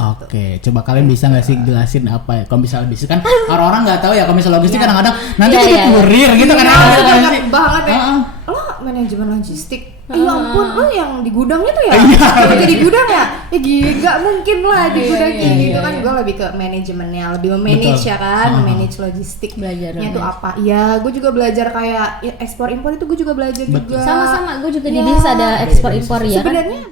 satu. Oke, coba kalian bisa nggak sih jelasin apa ya? Kalau misalnya bisnis kan orang-orang nggak tahu ya. Kalau misalnya logistik kadang-kadang nanti jadi kurir gitu kan? Banget ya. Lo manajemen logistik. Ya ampun, lo yang di gudangnya tuh ya? Jadi gudang ya? Ya gak mungkin lah di gudang gitu kan. Gue lebih ke manajemennya, lebih memanage ya kan, memanage logistik. Belajarnya tuh apa? Iya, gue juga belajar kayak ekspor impor itu gue juga belajar juga. Sama-sama, gue juga di bisnis ada ekspor impor ya. Sebenarnya.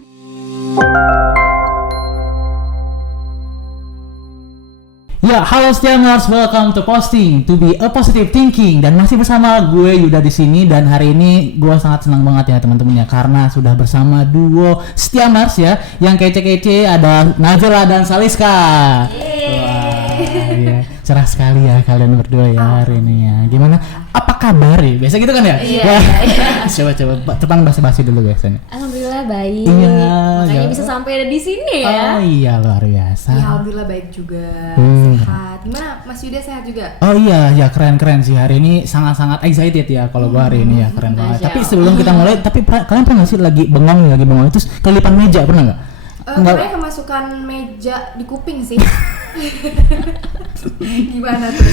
Ya, halo Stiamers, welcome to Posting to be a positive thinking, dan masih bersama gue Yuda di sini. Dan hari ini gue sangat senang banget ya teman-teman ya, karena sudah bersama duo Stiamers ya yang kece-kece, ada Najela dan Saliska. Wah, ya. Cerah sekali ya kalian berdua ya hari ini ya. Gimana? Apa kabar ya? Biasa gitu kan ya? Iya. Coba tepang basa-basi dulu biasanya. Alhamdulillah baik. Iya. Makanya bisa sampai ada di sini ya. Oh iya, luar biasa. Ya alhamdulillah baik juga. Sehat. Gimana Mas Yuda, sehat juga? Oh iya, ya keren-keren sih hari ini, sangat-sangat excited ya kalau gua hari ini ya, keren banget. Tapi sebelum kita mulai, kalian pernah nggak sih lagi bengong terus kelipan meja, pernah nggak? Kayaknya kemasukan meja di kuping sih. Gimana tuh?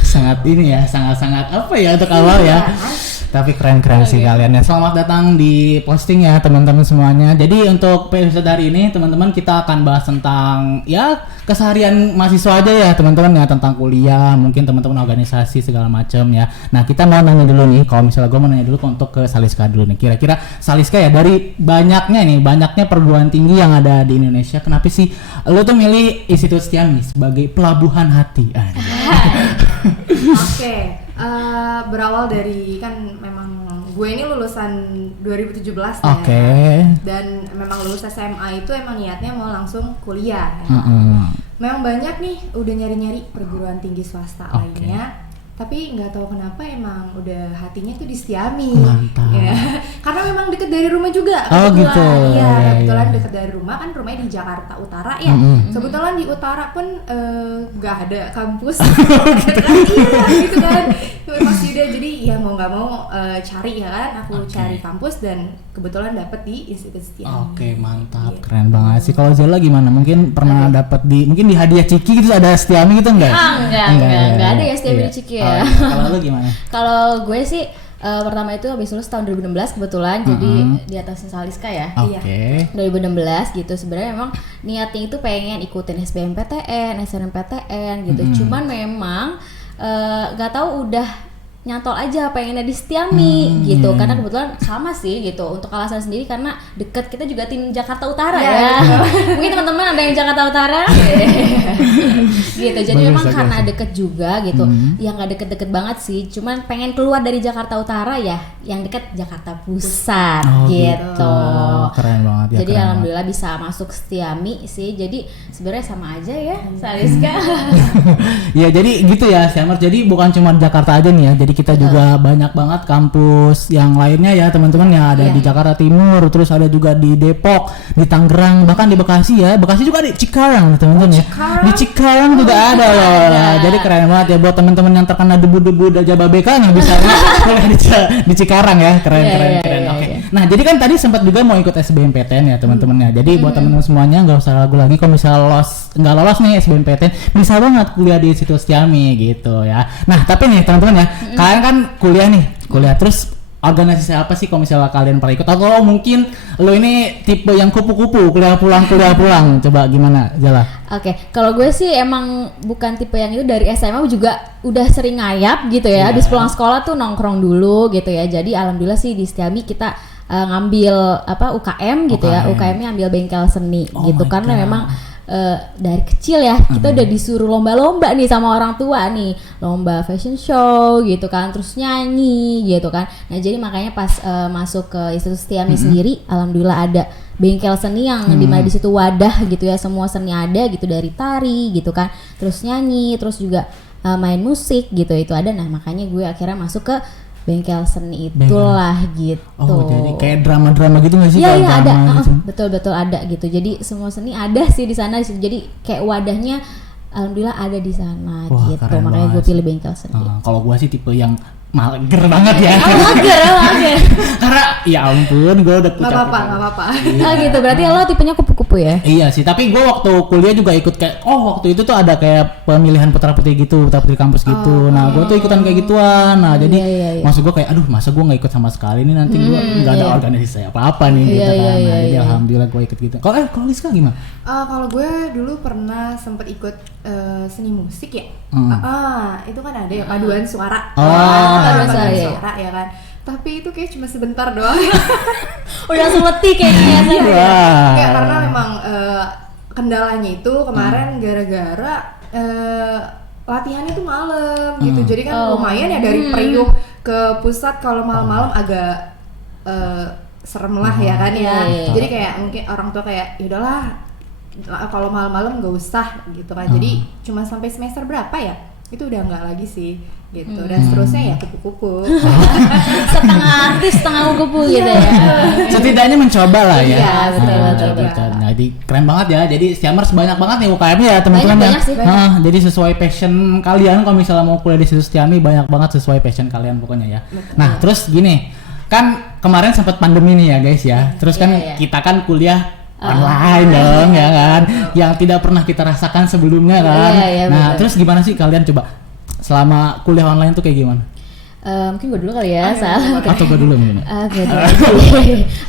Sangat ini ya, sangat-sangat apa ya untuk awal ya. Tapi keren-keren sih kalian ya. Selamat datang di Posting ya teman-teman semuanya. Jadi untuk episode hari ini teman-teman kita akan bahas tentang ya keseharian mahasiswa aja ya teman-teman ya, tentang kuliah, mungkin teman-teman organisasi segala macam ya. Nah kita mau nanya dulu nih, kalau misalnya gue mau nanya dulu untuk ke Saliska dulu nih. Kira-kira Saliska ya, dari banyaknya perguruan tinggi yang ada di Indonesia, kenapa sih lo tuh milih Institut Stiami sebagai pelabuhan hati? Oke. Berawal dari kan memang gue ini lulusan 2017 ya. Dan memang lulus SMA itu emang niatnya mau langsung kuliah ya. Memang banyak nih udah nyari-nyari perguruan tinggi swasta lainnya, tapi nggak tahu kenapa emang udah hatinya tuh di Stiami. Mantap. Ya. Karena memang deket dari rumah juga. Oh gitu. Iya, kebetulan deket dari rumah, kan rumahnya di Jakarta Utara ya. Kebetulan di Utara pun nggak ada kampus. Iya gitu kan. Mas Yuda, jadi ya mau nggak mau cari ya kan. Aku cari kampus dan kebetulan dapet di Institut Stiami. Oke, mantap, keren banget sih. Kalau Zela gimana? Mungkin pernah dapat mungkin di hadiah Ciki gitu ada Stiami gitu enggak? Enggak ada ya Stiami di Ciki ya. Kalau lu gimana? Kalau gue sih pertama itu habis lulus tahun 2016 kebetulan, jadi di atasnya Saliska ya. Oke. 2016 gitu. Sebenarnya memang niatnya itu pengen ikutin SBMPTN, SNMPTN gitu. Cuman memang nggak tahu udah nyantol aja pengennya di Stiami gitu, karena kebetulan sama sih gitu. Untuk alasan sendiri karena deket, kita juga tim Jakarta Utara ya. Mungkin teman-teman ada yang Jakarta Utara gitu. Jadi memang karena deket juga gitu. Yang nggak deket-deket banget sih, cuman pengen keluar dari Jakarta Utara ya, yang deket Jakarta Pusat gitu. Keren banget ya. Jadi alhamdulillah bisa masuk Stiami sih. Jadi sebenarnya sama aja ya Saliska. Ya jadi gitu ya Stiamers. Jadi bukan cuma Jakarta aja nih ya. Jadi kita juga banyak banget kampus yang lainnya ya teman-teman ya, ada di Jakarta Timur, terus ada juga di Depok, di Tangerang, bahkan di Bekasi ya. Bekasi juga di Cikarang teman-teman ya. Di Cikarang juga ada loh. Nah, jadi keren banget ya buat teman-teman yang terkena debu-debu Jababeka yang bisa di Cikarang ya. Keren. Oke. Nah, jadi kan tadi sempat juga mau ikut SBMPTN ya teman-teman ya. Jadi buat teman-teman semuanya nggak usah ragu lagi, kalau misalnya nggak lolos nih SBMPTN, bisa banget kuliah di Institut Stiami gitu ya. Nah, tapi nih teman-teman ya, kalian kan kuliah terus organisasi apa sih kalau misalnya kalian pernah ikut, atau mungkin lo ini tipe yang kupu-kupu kuliah pulang coba gimana Jala? Oke, kalau gue sih emang bukan tipe yang itu. Dari SMA juga udah sering ngayap gitu ya. Habis pulang sekolah tuh nongkrong dulu gitu ya. Jadi alhamdulillah sih di Stiami kita ngambil UKM gitu ya. UKM-nya ambil bengkel seni gitu, karena memang dari kecil ya kita udah disuruh lomba-lomba nih sama orang tua nih, lomba fashion show gitu kan, terus nyanyi gitu kan. Nah jadi makanya pas masuk ke Institut Stiami sendiri, alhamdulillah ada bengkel seni yang dimana di situ wadah gitu ya, semua seni ada gitu, dari tari gitu kan, terus nyanyi, terus juga main musik gitu itu ada. Nah makanya gue akhirnya masuk ke bengkel seni itulah gitu. Oh jadi kayak drama-drama gitu nggak sih? Iya ada, gitu. betul ada gitu. Jadi semua seni ada sih di sana. Jadi kayak wadahnya alhamdulillah ada di sana. Wah, gitu. Makanya gue pilih bengkel seni. Kalau gue sih tipe yang mager banget ya. Mager. Karena ya ampun, gue udah Nggak apa-apa. Oh gitu, berarti lo tipenya kupu-kupu ya? Iya sih, tapi gue waktu kuliah juga ikut kayak, waktu itu tuh ada kayak pemilihan putra-putri kampus gitu. Nah, gue tuh ikutan kayak gituan. Nah, jadi maksud gue kayak, aduh masa gue nggak ikut sama sekali nih, nanti gue nggak ada organisasi apa-apa nih gitu kan. Nah, jadi alhamdulillah gue ikut gitu. Kalau Liska gimana? Kalau gue dulu pernah sempet ikut seni musik ya. Itu kan ada ya paduan suara. Paduan suara ya kan. Tapi itu kayak cuma sebentar doang. Udah langsung letih kayaknya. Kayak karena memang kendalanya itu kemarin gara-gara latihannya tuh malam gitu. Jadi kan lumayan ya dari Priuk ke pusat kalau malam-malam agak serem lah ya kan ya. Jadi kayak mungkin orang tua kayak yaudahlah kalau malam-malam nggak usah gitu kan. Jadi cuma sampai semester berapa ya? Itu udah nggak lagi sih gitu. Dan seterusnya ya kupu-kupu. Setengah artis, setengah kupu gitu ya. Setidaknya mencoba lah ya. Iya, betul. Nah, jadi keren banget ya. Jadi Siamers banyak banget nih UKM-nya ya teman-teman ya. Jadi sesuai passion kalian kalau misalnya mau kuliah di situs Tiami, banyak banget sesuai passion kalian pokoknya ya. Nah, terus gini, kan kemarin sempat pandemi nih ya guys ya. Terus kan kita kan kuliah online dong ya kan, yang tidak pernah kita rasakan sebelumnya kan. Nah, terus gimana sih kalian coba selama kuliah online tuh kayak gimana? Mungkin gue dulu kali ya, atau gue dulu mungkin.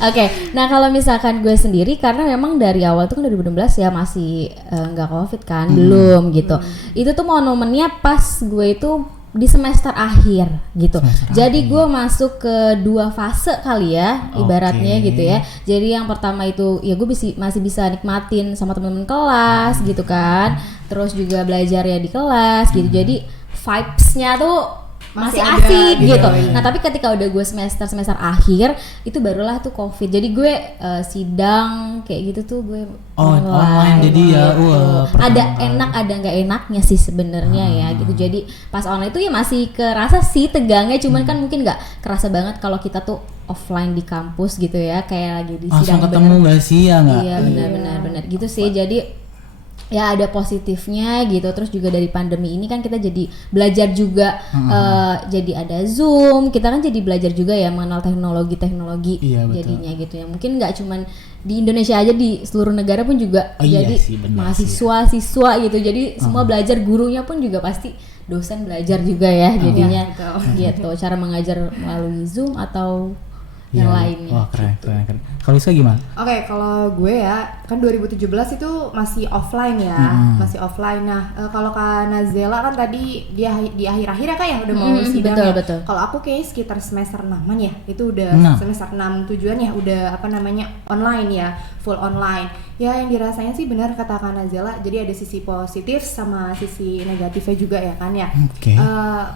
Oke. Nah kalau misalkan gue sendiri, karena memang dari awal tuh kan 2016 ya masih nggak COVID kan, belum gitu. Itu tuh momennya pas gue itu di semester akhir gitu. Jadi gue masuk ke 2 fase kali ya, ibaratnya gitu ya. Jadi yang pertama itu ya gue masih bisa nikmatin sama teman-teman kelas gitu kan. Terus juga belajar ya di kelas gitu. Jadi vibes-nya tuh masih asik gitu. Nah tapi ketika udah gue semester akhir itu barulah tuh COVID. Jadi gue sidang kayak gitu tuh gue online jadi ya ada enak ada nggak enaknya sih sebenarnya ya gitu. Jadi pas online itu ya masih kerasa sih tegangnya, cuman kan mungkin nggak kerasa banget kalau kita tuh offline di kampus gitu ya, kayak lagi di sidang. Langsung ketemu nggak sih ya nggak? Iya benar gitu sih. Jadi ya ada positifnya gitu. Terus juga dari pandemi ini kan kita jadi belajar juga, jadi ada Zoom, kita kan jadi belajar juga ya mengenal teknologi jadinya gitu ya. Mungkin nggak cuman di Indonesia aja, di seluruh negara pun juga jadi mahasiswa-siswa gitu. Jadi semua belajar, gurunya pun juga pasti dosen belajar juga ya jadinya gitu. Cara mengajar melalui Zoom atau yang lainnya. Wah keren. Kalau Lisa gimana? Oke, kalau gue ya kan 2017 itu masih offline ya, masih offline. Nah kalau Kak Nazela kan tadi dia di akhir-akhir ya Kak ya udah mau sidang. Betul. Kalau aku kayak sekitar semester 6-an ya, itu udah semester 6 tujuan ya, udah online ya, full online. Ya yang dirasain sih benar kata Kak Nazela, jadi ada sisi positif sama sisi negatifnya juga ya kan ya.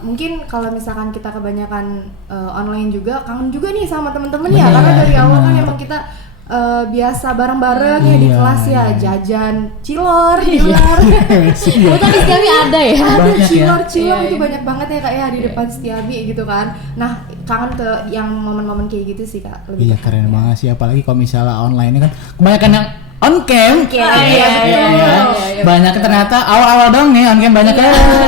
Mungkin kalau misalkan kita kebanyakan online juga kangen juga nih sama temen-temen ya, karena dari awal kan emang kita biasa bareng-bareng ya di kelas ya, jajan cilor. Tapi Setiami ada ya. Cilor itu banyak banget ya Kak ya di depan Setiami gitu kan. Nah kangen ke yang momen-momen kayak gitu sih Kak. Iya keren banget sih, apalagi kalau misalnya online kan kebanyakan yang on cam. Banyak ternyata awal-awal dong nih on cam, banyak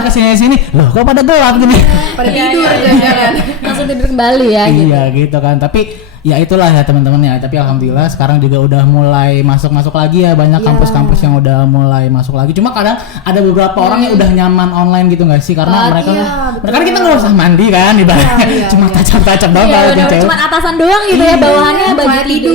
kesini loh kok pada gelap gini. Pada tidur jangan langsung tidur kembali ya gitu. Iya gitu kan, tapi ya itulah ya teman-teman ya. Tapi alhamdulillah sekarang juga udah mulai masuk lagi ya, banyak kampus-kampus yang udah mulai masuk lagi. Cuma kadang ada beberapa orang yang udah nyaman online gitu nggak sih, karena mereka kita nggak usah mandi kan, ibaratnya cuma tacap-tacap doang kalau cuma atasan doang gitu ya, bawahannya baju tidur.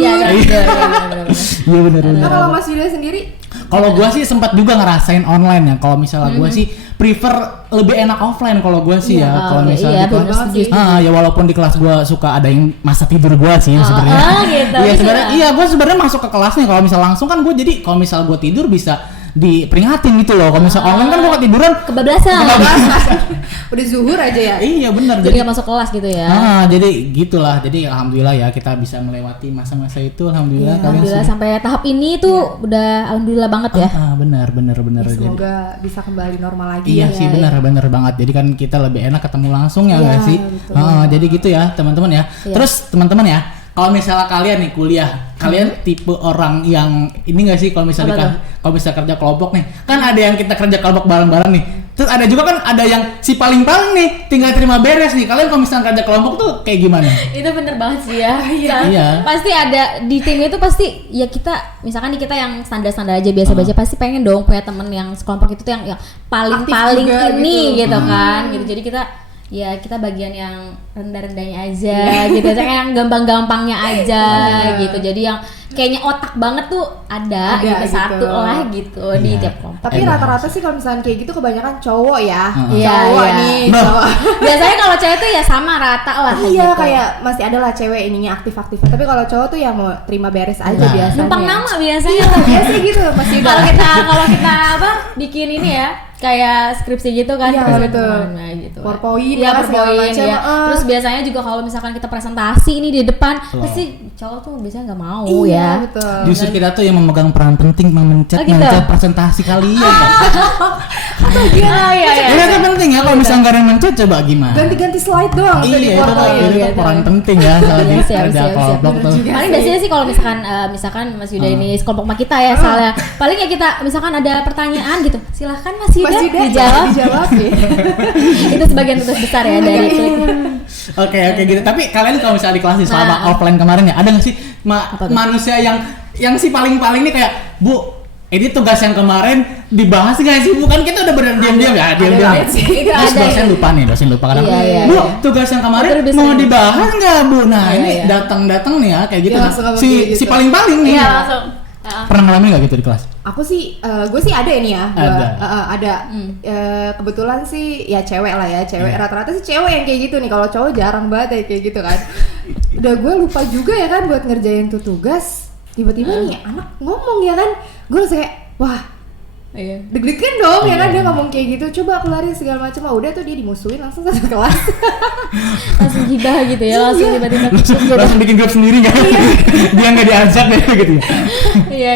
Iya benar. Nah kalau Mas Yuda sendiri? Kalau gue sih sempat juga ngerasain online ya. Kalau misalnya gue sih prefer lebih enak offline kalau gue sih ya. Kalau misalnya di kelas, ya walaupun di kelas gue suka ada yang masa tidur gue sih sebenarnya. Iya sebenarnya. Iya gue sebenarnya masuk ke kelasnya. Kalau misal langsung kan gue jadi kalau misal gue tidur bisa diperingatin gitu loh. Kalau misal online kan gue ketiduran kebablasan. Udah zuhur aja ya. Iya benar. Jadi gak masuk kelas gitu ya. Jadi gitulah. Jadi alhamdulillah ya kita bisa melewati masa-masa itu. Alhamdulillah. Alhamdulillah sampai tahap ini tuh udah alhamdulillah banget ya. Benar. Semoga bisa kembali normal lagi. Iya sih benar banget. Jadi kan kita lebih enak ketemu langsung ya nggak sih. Jadi gitu ya teman-teman ya. Terus teman-teman ya, kalau misalnya kalian nih kuliah, kalian tipe orang yang ini nggak sih kalau misalnya kerja kelompok nih, kan ada yang kita kerja kelompok bareng-bareng nih. Terus ada juga kan ada yang si paling-paling nih tinggal terima beres nih. Kalian kalau misalnya kerja kelompok tuh kayak gimana? Itu bener banget sih ya. Iya. Pasti ada di tim itu pasti ya kita misalkan kita yang standar-standar aja biasa-biasa pasti pengen dong punya temen yang sekelompok itu tuh yang paling-paling ini gitu kan. Gitu. Jadi kita bagian yang rendah-rendahnya aja gitu, yang gampang-gampangnya aja gitu. Jadi yang kayaknya otak banget tuh ada gitu, satu lah gitu di tiap kelompok. Tapi rata-rata sih kalau misalnya kayak gitu kebanyakan cowok ya. Cowok nih. Biasanya kalau cewek tuh ya sama rata lah. Iya gitu. kayak masih ada lah cewek ininya aktif-aktif. Tapi kalau cowok tuh ya mau terima beres aja biasanya. Numpang nama biasanya. Biasa gitu masih kalau kita bikin ini ya kayak skripsi gitu kan, betul. Gitu. PowerPoint ya, PowerPoint ya. Terus biasanya juga kalau misalkan kita presentasi ini di depan, pasti cowok tuh biasanya nggak mau ya. Betul. Justru kita tuh yang memegang peran penting memencet presentasi kalian. Iya. Itu penting ya kalau misalnya nggak ada yang mencet coba gimana? Ganti-ganti slide doang. Iya itu peran penting ya kalau di kerja kelompok tuh. Paling biasanya sih kalau misalkan Mas Yuda ini kelompok sama kita ya soalnya. Paling ya kita misalkan ada pertanyaan gitu, silahkan Mas Yuda dijawab ya. Itu sebagian tugas besar ya dari klik. Oke gitu. Tapi kalian kalau misalnya di kelas selama offline kemarin ya, ada nggak sih manusia yang si paling-paling nih kayak, Bu, ini tugas yang kemarin dibahas nggak sih? Bukan kita udah bener diam-diam ya, diam-diam. Terus dosen lupa kadang. Bu, tugas yang kemarin mau dibahas nggak Bu? Nah ini datang nih ya kayak gitu. Si paling-paling nih. Iya langsung. Pernah ngalamin nggak gitu di kelas? Aku sih, gue sih ada ini ya. Ada. Kebetulan sih ya cewek lah ya, rata-rata sih cewek yang kayak gitu nih. Kalau cowok jarang banget ya kayak gitu kan. Udah gue lupa juga ya kan buat ngerjain tuh tugas. Tiba-tiba nih anak ngomong ya kan. Gue langsung kayak, wah. Deg-degan dong ya kan dia ngomong kayak gitu, coba keluarin segala macam. Udah tuh dia dimusuhin langsung satu kelas. Langsung gibah gitu ya, langsung tiba-tiba langsung bikin grup sendiri kan. Dia nggak diajak deh gitu ya.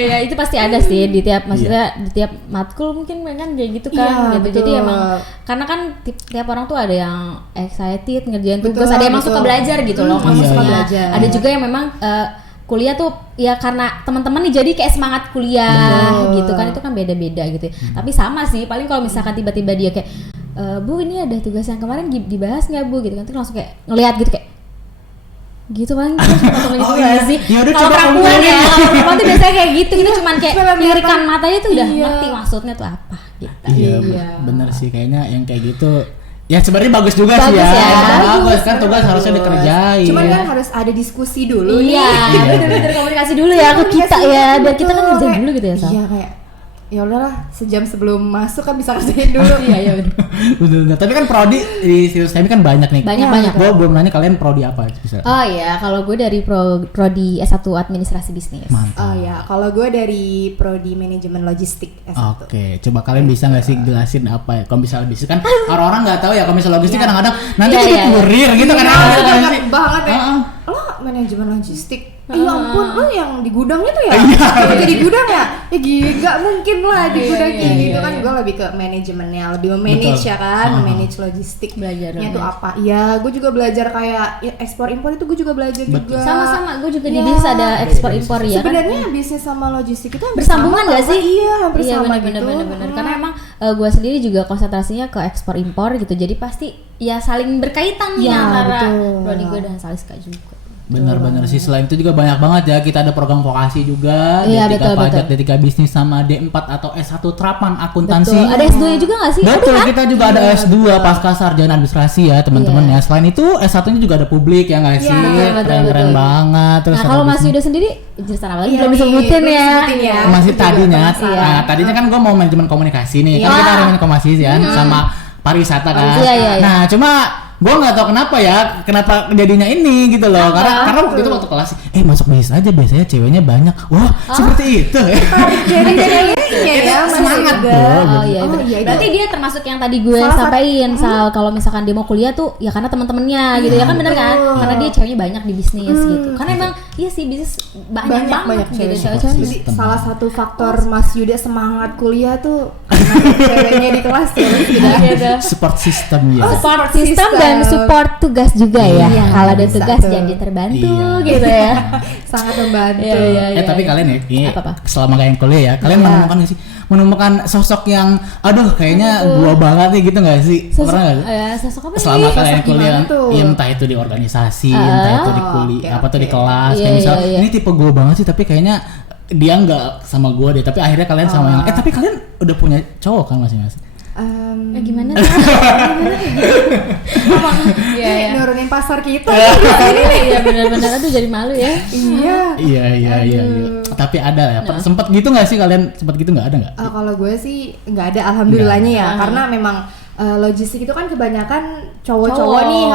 Iya itu pasti ada sih di tiap maksudnya di tiap matkul mungkin kan kayak gitu kan gitu. Jadi emang karena kan tiap orang tuh ada yang excited ngerjain tugas, ada yang suka belajar gitu loh, suka belajar. Ada juga yang memang kuliah tuh ya karena teman-teman nih jadi kayak semangat kuliah gitu kan, itu kan beda-beda gitu. Tapi sama sih, paling kalau misalkan tiba-tiba dia kayak Bu ini ada tugas yang kemarin dibahas nggak Bu gitu kan, tuh langsung kayak ngelihat gitu kayak gitu paling kita cuma temen gitu gak sih? Kalau perempuan ya, kalau perempuan tuh biasanya kayak gitu, kita cuma kayak lirikan matanya tuh udah ngerti maksudnya tuh apa gitu. Iya. Bener sih kayaknya yang kayak gitu. Ya sebenarnya bagus juga sih ya. Bagus kan tugas harusnya dikerjain. Cuman kan harus ada diskusi dulu. Iya, bener-bener komunikasi dulu ya ke kita ya, biar kita kan ngerjain dulu gitu ya. Iya kayak ya udahlah sejam sebelum masuk kan bisa kerjain dulu. Iya bener. Tapi kan prodi di Sirius Kami kan banyak nih. Banyak. Gue belum nanya kalian prodi apa bisa. Oh iya, kalau gue dari prodi S1 Administrasi Bisnis. Mantap. Oh iya, kalau gue dari prodi Manajemen Logistik S1. Oke, coba kalian bisa nggak sih jelasin apa ya? Kalau misalnya logistik kan orang-orang nggak tahu ya, kalau misalnya logistik kadang-kadang nanti jadi kurir gitu kan. Banget ya. Lo manajemen logistik. Ya ampun, lo yang di gudangnya tuh ya? Jadi gudang ya? Ya gak mungkin lah di gudang kayak gitu kan. Gue lebih ke manajemennya, lebih memanage ya kan, memanage logistik. Belajarnya tuh apa? Iya, gue juga belajar kayak ekspor impor itu gue juga belajar juga. Sama-sama, gue juga di bisnis ada ekspor impor ya kan. Sebenarnya bisnis sama logistik itu bersambungan gak sih? Iya, hampir sama bener, gitu. Bener. Karena emang gue sendiri juga konsentrasinya ke ekspor impor gitu. Jadi pasti ya saling berkaitan nih antara prodi gue dan Saliska juga. Benar-benar sih, selain itu juga banyak banget ya, kita ada program vokasi juga, D3 pajak, D3 bisnis sama D4 atau S1 terapan akuntansi. Betul. Ada S2 juga nggak sih? Betul, kita juga ada S2 pasca sarjana administrasi ya teman-teman ya. Selain itu S1 nya juga ada publik ya nggak sih, keren banget. Terus nah kalau Mas Yuda sendiri jurusan apa lagi belum disebutin ya? Masih tadinya, tadinya kan gue mau manajemen komunikasi nih, kan kita ada manajemen komunikasi ya sama pariwisata kan. Nah cuma gue nggak tahu kenapa jadinya ini gitu loh, karena waktu itu waktu kelas masuk bisnis aja biasanya ceweknya banyak, wah seperti itu ya semangat berarti dia termasuk yang tadi gue sampaikan kalau misalkan dia mau kuliah tuh ya karena temen-temennya gitu ya kan, bener kan, karena dia ceweknya banyak di bisnis gitu, karena emang iya sih bisnis banyak cewek. Jadi salah satu faktor Mas Yuda semangat kuliah tuh karena ceweknya di kelas ya. Gitu. Support system ya. Support system dan support tugas juga ya. Kalau ada tugas janji terbantu gitu ya. Sangat membantu. Tapi kalian ya, ini Apa-apa? selama kalian kuliah ya, kalian menemukan nggak sih? Menemukan sosok yang, aduh kayaknya gua banget nih gitu nggak sih? Pernah nggak sih? Sosok apa Selama nih? kalian kuliah, tuh? ya entah itu di organisasi, entah itu di kuliah, apa tuh di kelas, Iya, kayak misal iya. ini tipe gua banget sih, tapi kayaknya dia nggak sama gua deh, tapi akhirnya kalian sama yang, tapi kalian udah punya cowok kan masing-masing? Gimana? Nurunin pasar kita. Iya benar-benar aduh jadi malu ya. Iya. Tapi ada ya, sempet gitu nggak sih kalian? Sempet gitu nggak, ada nggak? Kalau gue sih nggak ada, alhamdulillahnya ya, karena memang logistik itu kan kebanyakan cowok-cowok nih.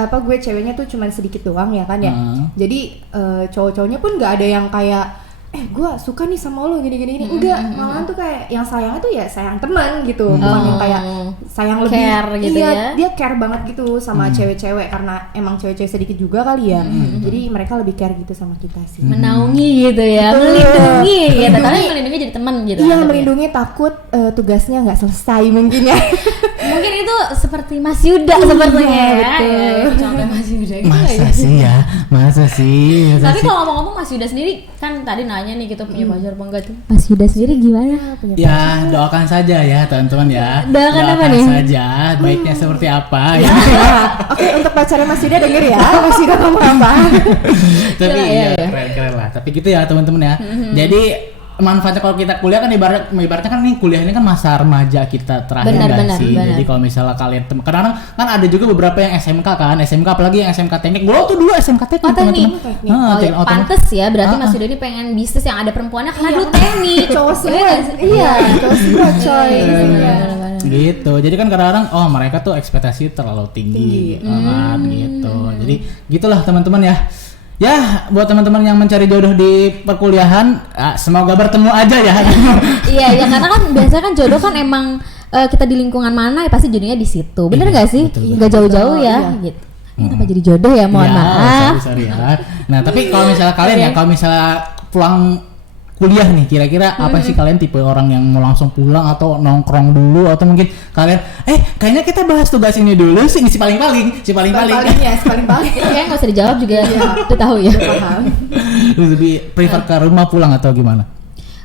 Gue ceweknya tuh cuman sedikit doang ya kan ya. Jadi cowok-cowoknya pun nggak ada yang kayak gue suka nih sama lo gini. Enggak, malahan tuh kayak yang sayangnya tuh ya sayang teman gitu, bukan yang kayak sayang lebih Care gitu ya. Dia care banget gitu sama cewek-cewek, karena emang cewek-cewek sedikit juga kali ya. Jadi mereka lebih care gitu sama kita sih. Menaungi gitu ya, melindungi gitu. Tapi melindungi jadi teman gitu. Iya, melindungi, takut tugasnya nggak selesai mungkin ya. Mungkin itu seperti Mas Yuda sepertinya ya. Contoh Mas Yuda gitu. Masa sih. Tapi kalau ngomong-ngomong Mas Yuda sendiri kan tadi nanya nih kita punya pacar apa enggak tuh? Mas Yuda sendiri gimana? Ya doakan saja ya teman-teman ya. Doakan apa nih? Saja baiknya seperti apa ya. Oke, untuk pacarnya Mas Yuda denger ya, Mas Yuda ngomong apa. Tapi keren lah. Tapi gitu ya teman-teman ya. Jadi manfaatnya kalau kita kuliah kan ibaratnya kan ini kuliah ini kan masa remaja kita terakhir benar, sih. Benar. Jadi kalau misalnya kalian kadang-kadang kan ada juga beberapa yang SMK apalagi yang SMK teknik. Gua tuh dulu SMK teknik teman-teman. Pantes ya, berarti Mas Yuda ini pengen bisnis yang ada perempuannya karena dulu teknik. Cowok semua. Iya, cowok semua coy. Gitu. Jadi kan kadang-kadang mereka tuh ekspektasi terlalu tinggi. Kan gitu. Jadi gitulah teman-teman ya. Ya, buat teman-teman yang mencari jodoh di perkuliahan, semoga bertemu aja ya. Iya, karena kan biasanya kan jodoh kan emang kita di lingkungan mana ya pasti jodohnya di situ. Bener nggak sih? Nggak jauh-jauh ya. Gitu. Kenapa jadi jodoh ya? Mohon maaf. Sorry ya. Nah, tapi kalau misalnya kalian ya, kalau misalnya pulang kuliah nih, kira-kira apa sih kalian tipe orang yang mau langsung pulang atau nongkrong dulu, atau mungkin kalian kayaknya kita bahas tugas ini dulu sih, si paling-paling. Kayaknya nggak usah dijawab juga, udah tahu ya. Paham. Lebih prefer ke rumah pulang atau gimana?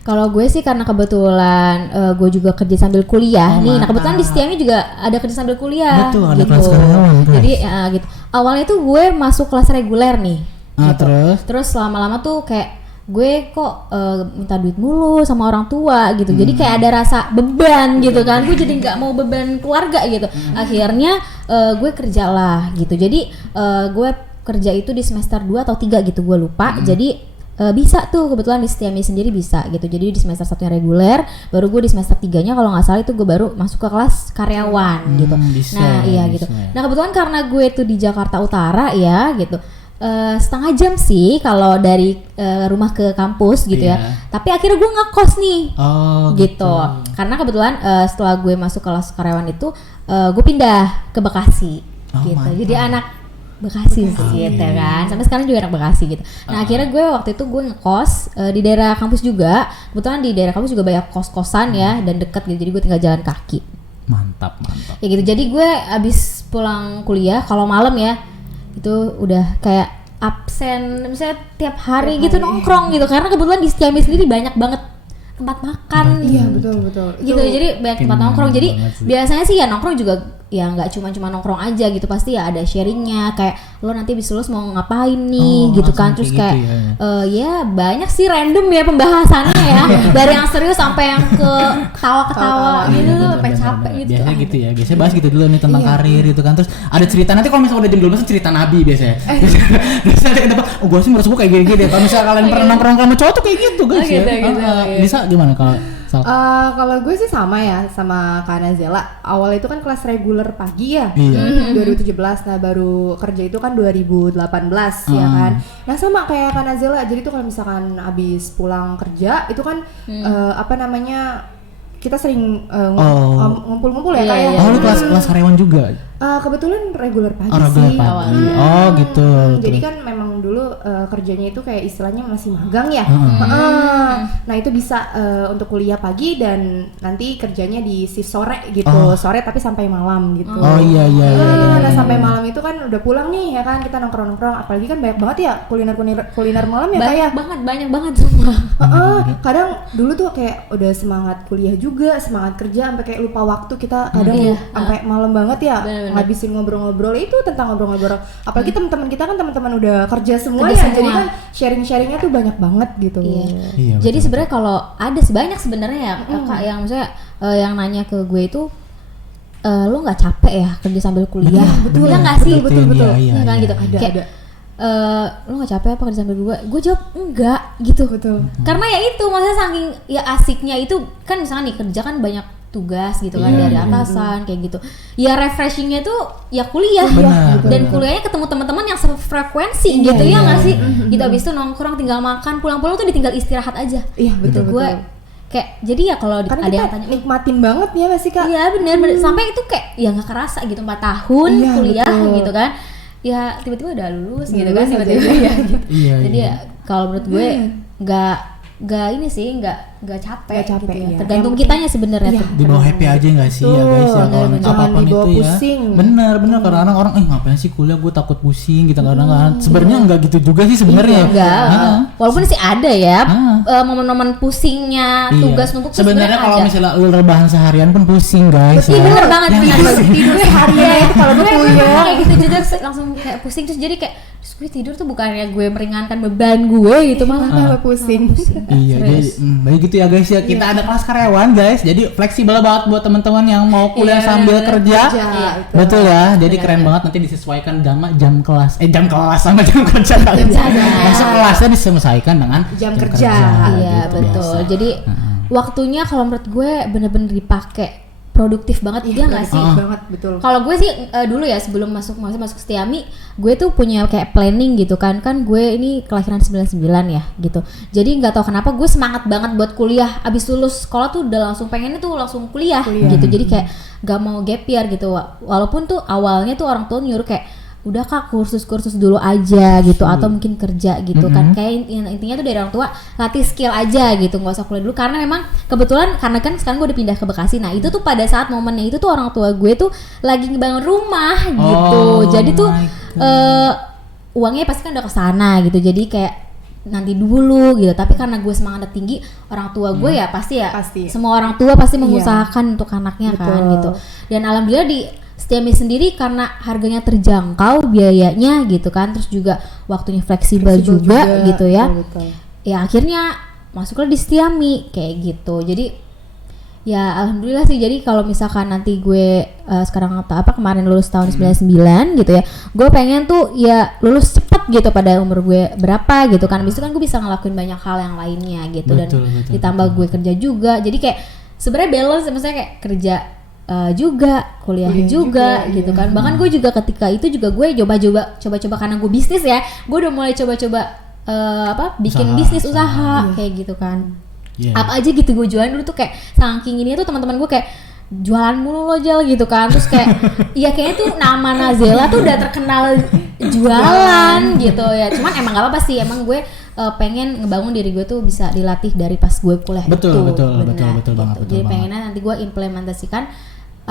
Kalau gue sih karena kebetulan gue juga kerja sambil kuliah nih. Nah kebetulan di Setiami juga ada kerja sambil kuliah. Betul, gitu. ada kelas karyawan. Jadi gitu. Awalnya tuh gue masuk kelas reguler nih. Gitu. Terus lama-lama tuh kayak gue kok minta duit mulu sama orang tua gitu. Jadi kayak ada rasa beban gitu kan. Gue jadi nggak mau beban keluarga gitu. Akhirnya gue kerja lah gitu. Jadi gue kerja itu di semester 2 atau 3 gitu, gue lupa. Jadi bisa tuh kebetulan di Setiami sendiri bisa gitu. Jadi di semester 1-nya reguler, baru gue di semester 3-nya kalau nggak salah itu gue baru masuk ke kelas karyawan gitu. Gitu. Nah kebetulan karena gue tuh di Jakarta Utara ya gitu. Setengah jam sih kalau dari rumah ke kampus gitu ya. Tapi akhirnya gue ngekos nih. Gitu. Karena kebetulan setelah gue masuk kelas karyawan itu gue pindah ke Bekasi gitu. Jadi anak Bekasi sih gitu kan. Sampai sekarang juga anak Bekasi gitu. Nah, akhirnya gue waktu itu gue ngekos di daerah kampus juga. Kebetulan di daerah kampus juga banyak kos-kosan ya dan deket gitu. Jadi gue tinggal jalan kaki. Mantap. Ya gitu. Jadi gue abis pulang kuliah kalau malam ya itu udah kayak absen misalnya tiap hari gitu nongkrong gitu. Karena kebetulan di Setiami sendiri banyak banget tempat makan. Iya, betul. Gitu. Jadi banyak tempat nongkrong. Jadi biasanya sih ya nongkrong juga ya nggak cuma nongkrong aja gitu, pasti ya ada sharingnya kayak lo nanti habis lulus mau ngapain nih gitu kan. Terus kayak ya banyak sih random ya pembahasannya ya dari yang serius sampai yang ke ketawa-ketawa gitu sampai capek gitu. Biasanya gitu ya, biasanya bahas gitu dulu nih tentang karir gitu kan. Terus ada cerita, nanti kalau misalnya udah jam 12 cerita nabi biasanya. Terus nanti ke depan, gue sih menurut gue kayak gini-gini deh. Kalau misalnya kalian pernah nongkrong sama cowok tuh kayak gitu guys ya. Bisa gimana kalau kalau gue sih sama ya sama Kak Nazela. Awal itu kan kelas reguler pagi ya, 2017. Nah baru kerja itu kan 2018 ya kan. Nah sama kayak Kak Nazela. Jadi tuh kalau misalkan abis pulang kerja itu kan kita sering ngumpul-ngumpul ya kayak. Oh, lu kelas karyawan juga? Kebetulan reguler pagi reguler sih. Pagi. Oh gitu. Jadi kan memang dulu kerjanya itu kayak istilahnya masih magang ya. Nah itu bisa untuk kuliah pagi dan nanti kerjanya di shift sore gitu. Sore tapi sampai malam gitu. Oh iya. Nah sampai malam itu kan udah pulang nih ya kan, kita nongkrong-nongkrong. Apalagi kan banyak banget ya kuliner malam ya kayak. Banyak banget semua. Kadang dulu tuh kayak udah semangat kuliah juga, semangat kerja sampai kayak lupa waktu, kita kadang sampai malam banget ya. Ngabisin ngobrol-ngobrol itu tentang ngobrol-ngobrol. Apalagi teman-teman kita kan teman-teman udah kerja semua ya. Jadi kan sharing-sharingnya tuh banyak banget gitu. Iya, jadi sebenarnya kalau ada banyak sebenarnya ya Kak yang maksudnya yang nanya ke gue itu lo nggak capek ya kerja sambil kuliah? Betul ya nggak sih? Betul. Iya kan gitu. Ada. Lo nggak capek apa kerja sambil gue jawab enggak gitu. Betul. Karena ya itu maksudnya saking ya asiknya itu kan misalnya nih kerja kan banyak tugas gitu kan dari atasan kayak gitu. Ya refreshingnya tuh ya kuliah dan kuliahnya ketemu teman-teman yang sefrekuensi gitu ya nggak sih? Gitu abis itu nongkrong tinggal makan pulang-pulang tuh ditinggal istirahat aja. Iya betul. Gue kayak jadi ya kalau ada yang tanya nikmatin banget ya nggak sih Kak? Iya benar sampai itu kayak ya nggak kerasa gitu 4 tahun kuliah gitu kan. Ya tiba-tiba udah lulus gitu kan tiba-tiba ya gitu. Jadi ya kalau menurut gue nggak ini sih nggak capek gitu ya. Tergantung kitanya sebenarnya. Dibawa happy aja nggak sih ya guys ya kalau apapun itu ya. Bener kadang-kadang orang ngapain sih kuliah, gue takut pusing gitu kadang-kadang. Sebenarnya nggak gitu juga sih sebenarnya. Enggak. Walaupun sih ada ya momen-momen pusingnya tugas numpuk. Sebenarnya kalau misalnya lu rebahan seharian pun pusing guys. Iya bener banget tidur seharian kalau gue kayak gitu juga langsung kayak pusing terus jadi kayak gue tidur tuh bukannya gue meringankan beban gue gitu malah pusing. Iya jadi gitu ya guys ya, kita ada kelas karyawan guys, jadi fleksibel banget buat teman-teman yang mau kuliah sambil kerja. Betul ya, jadi keren banget, nanti disesuaikan jam kelas sama jam kerja kalian. Masuk kelasnya disesuaikan dengan jam kerja. Iya betul, jadi waktunya kalau menurut gue bener-bener dipakai produktif banget dia nggak sih? Banget betul. Kalau gue sih dulu ya sebelum masuk Setiami, gue tuh punya kayak planning gitu kan gue ini kelahiran 99 ya gitu. Jadi nggak tahu kenapa gue semangat banget buat kuliah. Abis lulus sekolah tuh udah langsung pengennya tuh langsung kuliah. Gitu. Jadi kayak nggak mau gap year gitu. Walaupun tuh awalnya tuh orang tua nyuruh kayak udah Kak kursus dulu aja gitu atau mungkin kerja gitu kan kayak intinya tuh dari orang tua latih skill aja gitu nggak usah kuliah dulu karena memang kebetulan karena kan sekarang gue udah pindah ke Bekasi. Nah itu tuh pada saat momennya itu tuh orang tua gue tuh lagi ngebangun rumah gitu jadi tuh uangnya pasti kan udah kesana gitu jadi kayak nanti dulu gitu tapi karena gue semangat tinggi orang tua gue ya pasti semua orang tua pasti mengusahakan untuk anaknya kan gitu dan alhamdulillah di Setiami sendiri karena harganya terjangkau biayanya gitu kan terus juga waktunya fleksibel juga gitu ya betul. Ya akhirnya masuklah di Setiami kayak gitu jadi ya alhamdulillah sih jadi kalau misalkan nanti gue sekarang kemarin lulus tahun 99 gitu ya gue pengen tuh ya lulus cepet gitu pada umur gue berapa gitu kan habis itu kan gue bisa ngelakuin banyak hal yang lainnya gitu betul, dan ditambah gue kerja juga jadi kayak sebenarnya balance maksudnya kayak kerja juga kuliah juga gitu kan bahkan gue juga ketika itu juga gue coba-coba karena gue bisnis ya gue udah mulai coba-coba bikin bisnis usaha kayak gitu kan apa aja gitu gue jualan dulu tuh kayak saking ini tuh teman-teman gue kayak jualan mulu lo Jal gitu kan terus kayak ya kayaknya tuh nama Nazela tuh udah terkenal jualan gitu ya cuman emang gak apa-apa sih emang gue pengen ngebangun diri gue tuh bisa dilatih dari pas gue kuliah betul gitu. banget jadi pengennya nanti gue implementasikan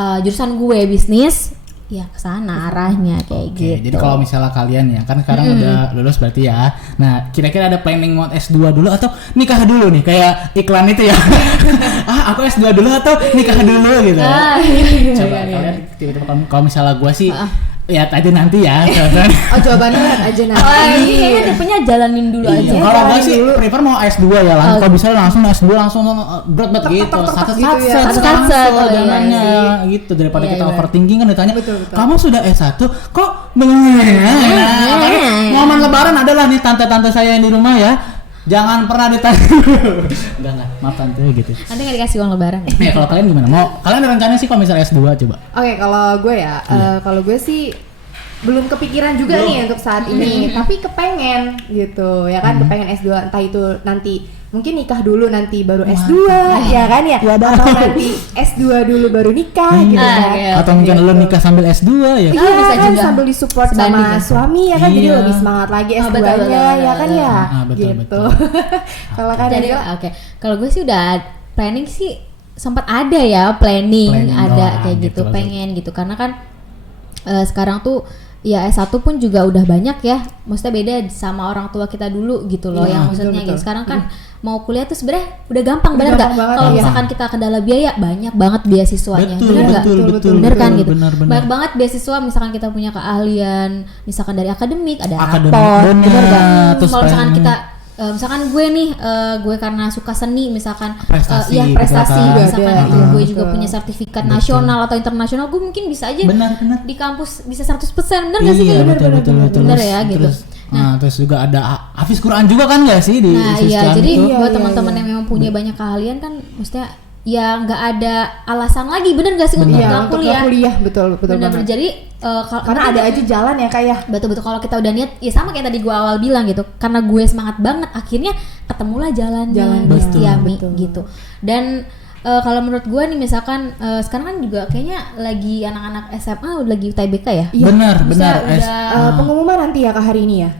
jurusan gue bisnis ya kesana arahnya kayak gitu. Jadi kalau misalnya kalian ya kan sekarang udah lulus berarti ya. Nah kira-kira ada planning mau S2 dulu atau nikah dulu nih kayak iklan itu ya. Aku S2 dulu atau nikah dulu gitu. Coba kalian tiba-tiba kalau misalnya gue sih lihat aja nanti ya. Jawabannya lihat aja nanti. Kayaknya tipenya jalanin dulu aja. Kalau gue sih prefer mau S2 ya langsung. Kalau bisa langsung S2 langsung berat gitu. Satu jalannya gitu daripada kita overthinking kan ditanya. Kamu sudah S1 kok momen lebaran adalah nih tante-tante saya yang di rumah ya. Jangan pernah ditanya. Enggak, maaf tante gitu. Nanti nggak dikasih uang lebaran. Ya kalau kalian gimana? Kalian ada rencana sih kalau misalnya S2 coba? Oke, kalau gue ya, kalau gue sih belum kepikiran juga nih untuk saat ini, tapi kepengen gitu ya kan, kepengen S2 entah itu nanti mungkin nikah dulu nanti baru S2 ya kan ya, atau nanti S2 dulu baru nikah gitu kan. Atau mungkin lo nikah sambil S2 ya. Iya bisa kan, juga. sambil disupport sama suami ya kan, jadi lebih semangat lagi S2-nya ya kan ya. Gitu. Kalau kan jadi kalau gue sih udah planning sih, sempat ada ya planning ada kayak gitu, pengen gitu, karena kan sekarang tuh ya S1 pun juga udah banyak ya, maksudnya beda sama orang tua kita dulu gitu loh, yang maksudnya gitu. Sekarang kan mau kuliah tuh sebenarnya udah gampang, bener nggak? Kalau misalkan kita kendala biaya, banyak banget beasiswanya, bener nggak? Bener kan gitu. Banyak banget beasiswa, misalkan kita punya keahlian, misalkan dari akademik, ada rapor, bener nggak? Kalau misalkan kita misalkan gue nih, gue karena suka seni misalkan, prestasi misalkan gue juga punya sertifikat nasional atau internasional, gue mungkin bisa aja di kampus bisa 100%, bener nggak sih? Bener ya gitu. Terus juga ada Hafiz Quran juga kan nggak sih di jadi buat teman-teman yang memang punya banyak keahlian kan, maksudnya ya nggak ada alasan lagi, bener nggak sih untuk nggak kuliah? Betul banget. Jadi karena ada aja jalan ya kayak betul kalau kita udah niat, ya sama kayak tadi gue awal bilang gitu, karena gue semangat banget, akhirnya ketemulah jalannya Stiami gitu. Dan kalau menurut gue nih misalkan sekarang kan juga kayaknya lagi anak-anak SMA udah lagi UTBK ya. Benar. Pengumuman nanti ya hari ini ya.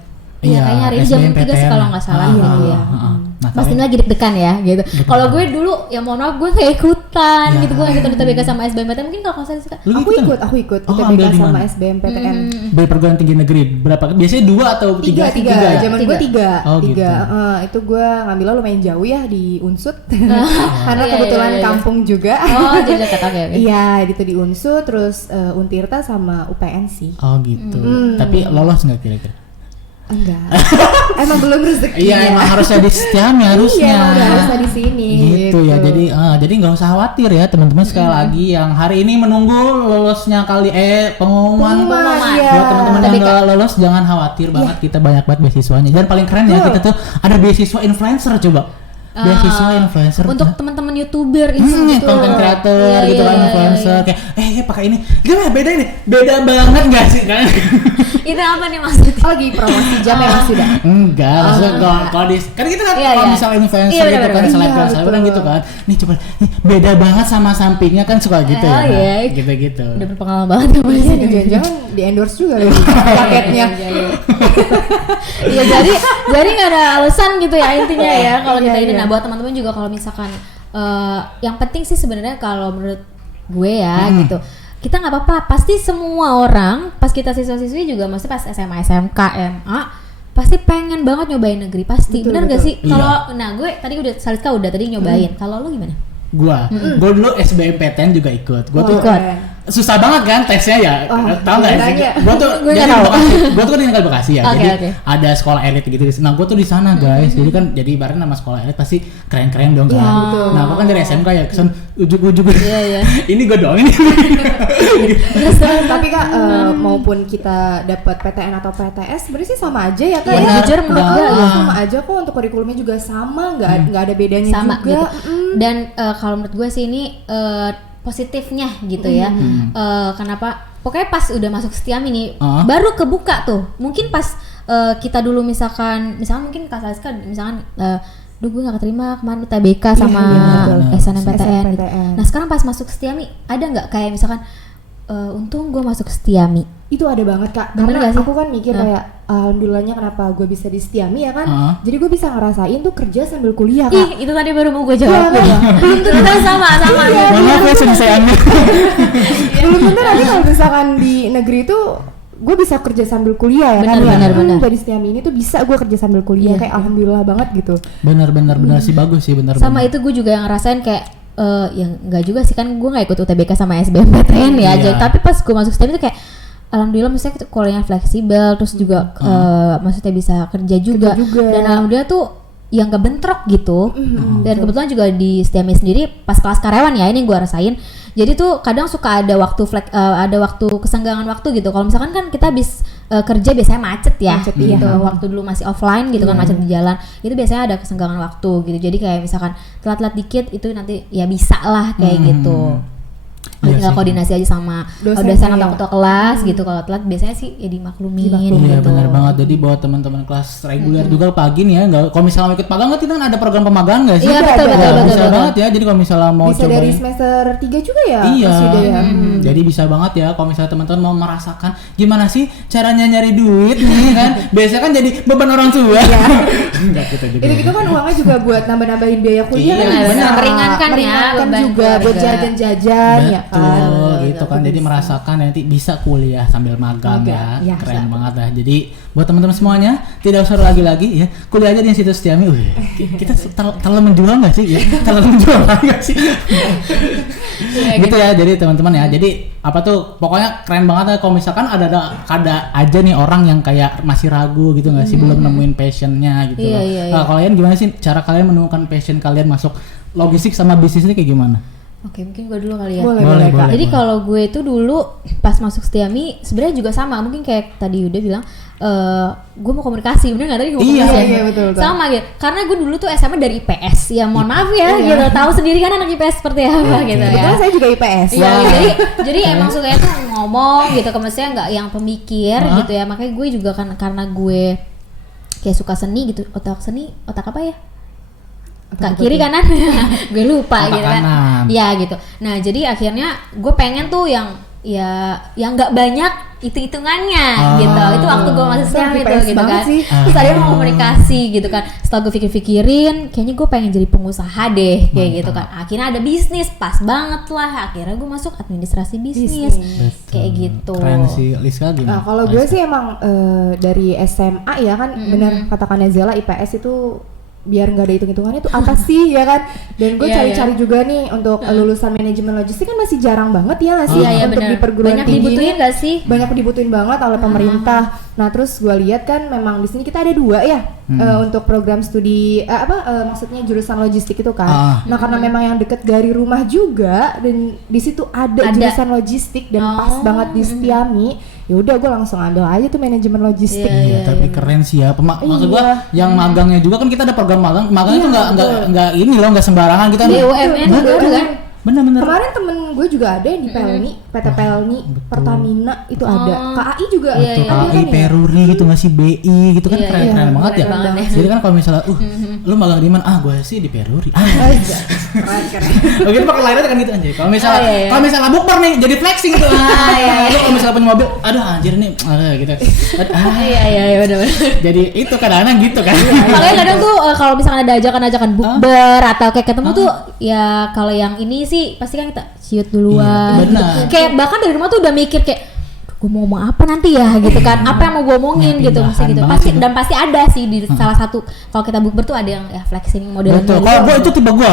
Iya, kayaknya hari ini jam 3 sih kalau nggak salah gitu ya. Pasti lagi deg-degan ya gitu. Kalau gue dulu ya mohon maaf, gue kayak ikutan gitu, gue ikut UTBK sama SBMPTN, mungkin kalau saya suka. Aku ikut UTBK sama SBMPTN. Dari perguruan tinggi negeri berapa? Biasanya 2 atau 3? 3. Zaman gue 3. Gitu. Itu gue ngambilnya lumayan jauh ya di Unsud. Karena kebetulan kampung juga. Jadi dekat. Oke. Iya, itu di Unsud, terus Untirta sama UPN sih. Oh gitu. Tapi lolos nggak kira-kira? Enggak. Emang belum rezeki. Iya, emang harusnya di Stiami harusnya. Iya, harusnya di sini. Gitu ya. Jadi nggak usah khawatir ya teman-teman, sekali lagi yang hari ini menunggu lolosnya pengumuman. Buat teman-teman yang nggak lolos jangan khawatir banget, kita banyak banget beasiswanya. Dan paling keren ya, kita tuh ada beasiswa influencer coba. Beasiswa influencer untuk teman-teman YouTuber konten creator gitu kan, influencer kayak pakai ini gimana, beda banget nggak sih kan? Itu apa nih maksudnya? Lagi promosi jam ya sudah? Enggak, maksudnya kalau kan kita kan kalau misalnya influencer gitu kan, selebgram gitu kan, nih coba nih beda banget sama sampingnya kan, suka gitu ya, gitu. Udah berpengalaman banget ya Mas. Jangan di endorse juga loh paketnya. Iya, jadi nggak ada alasan gitu ya intinya ya kalau kita ini. Nah buat teman-teman juga kalau misalkan yang penting sih sebenarnya kalau menurut gue ya gitu, kita nggak apa-apa, pasti semua orang pas kita siswa-siswi juga, maksudnya pas SMA, SMK, MA pasti pengen banget nyobain negeri, pasti benar nggak sih? Kalau nah gue tadi udah Saliska udah tadi nyobain, kalau lo gimana? Gue dulu SBMPTN juga ikut. Gue tuh susah banget kan tesnya ya. Tahu nggak sih? Gue tuh di Bekasi ya. Jadi ada sekolah elit gitu. Nah gue tuh di sana guys. Jadi kan jadi ibaratnya nama sekolah elit pasti keren-keren dong kan. Nah gue kan dari SMK ya, kesan ujuk-ujuk. Ini gue doang ini. Tapi Kak, maupun kita dapat PTN atau PTS sebenarnya sih sama aja ya Kak. Jujur menurut gue sama aja kok, untuk kurikulumnya juga sama, nggak ada bedanya sama juga. Gitu. Dan kalau menurut gue sih ini positifnya gitu ya. Kenapa? Pokoknya pas udah masuk Stiami nih, baru kebuka tuh. Mungkin pas kita dulu misalkan mungkin Kak Saliska misalkan gue gak keterima kemarin UTBK sama SNMPTN gitu. Nah sekarang pas masuk Stiami, ada nggak kayak misalkan untung gue masuk Stiami? Itu ada banget Kak, karena aku kan mikir kayak alhamdulillahnya kenapa gue bisa di Stiami ya kan. Jadi gue bisa ngerasain tuh kerja sambil kuliah Kak. Itu tadi baru mau gue jawab. Belum tentu sama. Maaf ya selesaiannya. Belum tentu nanti kalau misalkan di negeri itu gue bisa kerja sambil kuliah ya kan. Benar. Dari Stiami ini tuh bisa gue kerja sambil kuliah, kayak alhamdulillah banget gitu. Benar sih, bagus sih, benar. Sama itu gue juga yang ngerasain kayak yang enggak juga sih kan, gue nggak ikut UTBK sama SBMPTN ya aja. Tapi pas gue masuk Stiami tuh kayak alhamdulillah maksudnya kuliahnya fleksibel, terus juga maksudnya bisa kerja juga. Dan alhamdulillah tuh yang gak bentrok gitu. Dan kebetulan juga di Stiami sendiri pas kelas karyawan ya ini gue rasain. Jadi tuh kadang suka ada waktu ada waktu kesenggangan waktu gitu. Kalau misalkan kan kita habis kerja biasanya macet ya. Gitu. Waktu dulu masih offline gitu kan, macet di jalan. Itu biasanya ada kesenggangan waktu gitu. Jadi kayak misalkan telat-telat dikit itu nanti ya bisa lah kayak gitu. tinggal koordinasi aja sama dosen atau ketua kelas gitu. Kalau telat biasanya sih ya dimaklumin. Iya gitu. benar banget. Jadi buat teman-teman kelas reguler juga pagi nih ya, kalau misalnya mau ikut magang kan kita kan ada program pemagang nggak sih? Iya betul. Bisa banget ya. Jadi kalau misalnya mau bisa coba dari semester 3 juga ya. Iya. Ya? Jadi bisa banget ya kalau misalnya teman-teman mau merasakan gimana sih caranya nyari duit nih kan. Biasanya kan jadi beban orang tua. Enggak kita juga. Itu kan uangnya juga buat nambah-nambahin biaya kuliah kan. Benar, meringankan ya juga buat jajan-jajan ya kan. Gitu kan. Jadi merasakan nanti bisa kuliah sambil magang ya. Keren banget lah. Jadi buat teman-teman semuanya tidak usah lagi-lagi ya. Kuliah aja di Institut Setiami. Kita terlalu menjual enggak sih? Ya, terlalu menjual enggak sih? Gitu ya. Jadi teman-teman ya. Jadi apa tuh pokoknya keren banget ya kalau misalkan ada aja nih orang yang kayak masih ragu gitu enggak sih, belum nemuin passionnya gitu loh. Nah, kalian gimana sih cara kalian menemukan passion kalian masuk logistik sama bisnis ini kayak gimana? Oke, mungkin gue dulu kali ya. Boleh. Jadi kalau gue itu dulu pas masuk Setiami sebenarnya juga sama, mungkin kayak tadi udah bilang gue mau komunikasi, bener nggak tadi komunikasi? Iya betul. Sama gitu, karena gue dulu tuh SMA dari IPS, ya mohon maaf ya, gitu. Tahu sendiri kan anak IPS seperti apa gitu ya. Betul, saya juga IPS. Iya, jadi emang sukanya tuh ngomong gitu, maksudnya nggak yang pemikir gitu ya. Makanya gue juga kan karena gue kayak suka seni gitu, otak apa ya? Kiri kanan gue lupa gitu kan. Ya gitu. Nah jadi akhirnya gue pengen tuh yang nggak banyak hitungannya gitu. Itu waktu gue masih SMA itu gitu kan. Terus ada yang komunikasi gitu kan. Setelah gue pikir-pikirin, kayaknya gue pengen jadi pengusaha deh kayak gitu kan. Akhirnya ada bisnis, pas banget lah. Akhirnya gue masuk administrasi bisnis. Kayak gitu. Keren sih, Liska gimana? Nah kalau gue sih emang dari SMA ya kan, benar katakannya Zela, IPS itu biar nggak ada hitung-hitungannya tuh apa sih ya kan. Dan gue cari-cari juga nih untuk lulusan manajemen logistik kan masih jarang banget ya nggak sih untuk di perguruan tinggi dibutuhin nggak sih? Banyak dibutuhin banget oleh pemerintah. Nah terus gue lihat kan memang di sini kita ada 2 ya untuk program studi maksudnya jurusan logistik itu kan. Nah karena memang yang deket dari rumah juga dan di situ ada jurusan logistik dan pas banget di Setiami. Ya udah gue langsung ambil aja tuh manajemen logistik. Iya, tapi keren sih ya. Maksud gue yang magangnya juga kan kita ada program magang itu nggak ini loh, nggak sembarangan kita. BUMN juga kan. Bener. Kemarin temen gue juga ada yang di Pelni, PT Pelni, Pertamina itu ada. KAI juga. KAI, Peruri gitu nggak sih, BI gitu kan keren banget ya. Jadi kan kalau misalnya lu magang di mana? Gue sih di Peruri. Keren. Begitu pakai layarnya kan gitu anjir. Kalau misalnya bukber nih jadi flexing tuh. Lu kalau misalnya punya mobil, aduh anjir nih, gitu. Iya benar. Jadi itu kadang-kadang gitu kan. Makanya kadang tuh kalau misalnya ada ajakan bukber atau kayak ketemu tuh ya kalau yang ini sih pasti kan kita ciut duluan. Benar. Kayak bahkan dari rumah tuh udah mikir kayak gue mau ngomong apa nanti ya gitu kan, apa yang mau gue omongin gitu, mesti gitu pasti dan pasti ada sih di salah satu kalau kita bukber tuh ada yang ya flexing modelan. Betul. Kalau gue itu tipe gue,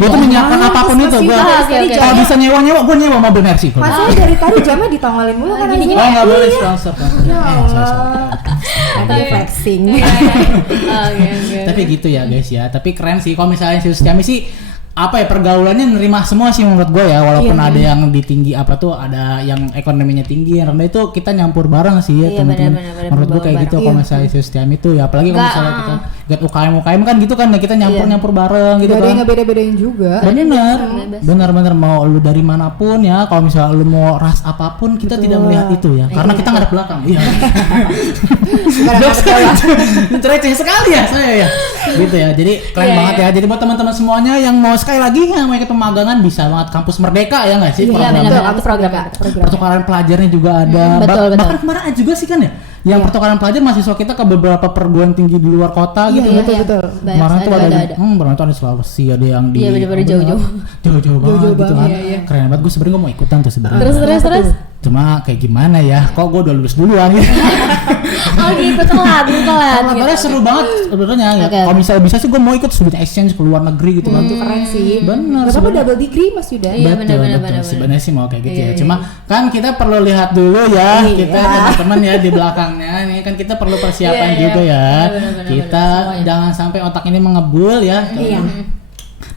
gue tuh menyiapkan apapun itu gue. Kalau bisa nyewa gue nyewa mobil Mercy. Masanya dari tadi jamnya ditongolin mulu kan gini. Oh nggak boleh sponsor. Tapi flexing. Tapi gitu ya guys ya. Tapi keren sih kalau misalnya si Setiami sih apa ya, pergaulannya nerima semua sih menurut gue ya, walaupun ada yang di tinggi ada yang ekonominya tinggi, yang rendah itu kita nyampur bareng sih ya teman-teman. Menurut gue kayak gitu kalau misalnya Setiami itu ya, apalagi kalau misalnya kita lihat UKM kan gitu kan ya, kita nyampur bareng gitu kan. Gak ada yang ngebeda-bedain juga. Bener mau lu dari manapun ya, kalau misalnya lu mau ras apapun kita tidak melihat itu ya, karena kita nggak ada belakang. Iya. Receh sekali ya saya ya. Gitu ya. Jadi keren banget ya. Jadi buat teman-teman semuanya yang mau sekali lagi yang mau ikut pemagangan bisa banget Kampus Merdeka ya nggak sih? Iya benar, program. Pertukaran pelajarnya juga ada. Betul. Bahkan kemarin ada juga sih kan ya, yang pertukaran pelajar mahasiswa kita ke beberapa perguruan tinggi di luar kota gitu. Betul. Kemarin tuh ada. Kemarin tuh ada Sulawesi, ada yang di. Iya benar jauh-jauh banget gitu kan. Keren banget, gue sebenarnya mau ikutan tuh sebenarnya. Terus. Cuma kayak gimana ya? Kok gue udah lulus duluan gitu. Oh gitu, telat. Karena seru banget sebenarnya ya. Kalau misalnya bisa sih gue mau ikut studi exchange ke luar negeri gitu kan. Itu keren sih. Benar. Kenapa double degree Mas Yuda? Iya benar. Sebenarnya sih mau kayak gitu ya. Cuma kan kita perlu lihat dulu ya, kita teman-teman ya di belakangnya nih kan kita perlu persiapan juga ya. Kita jangan sampai otak ini mengebul ya.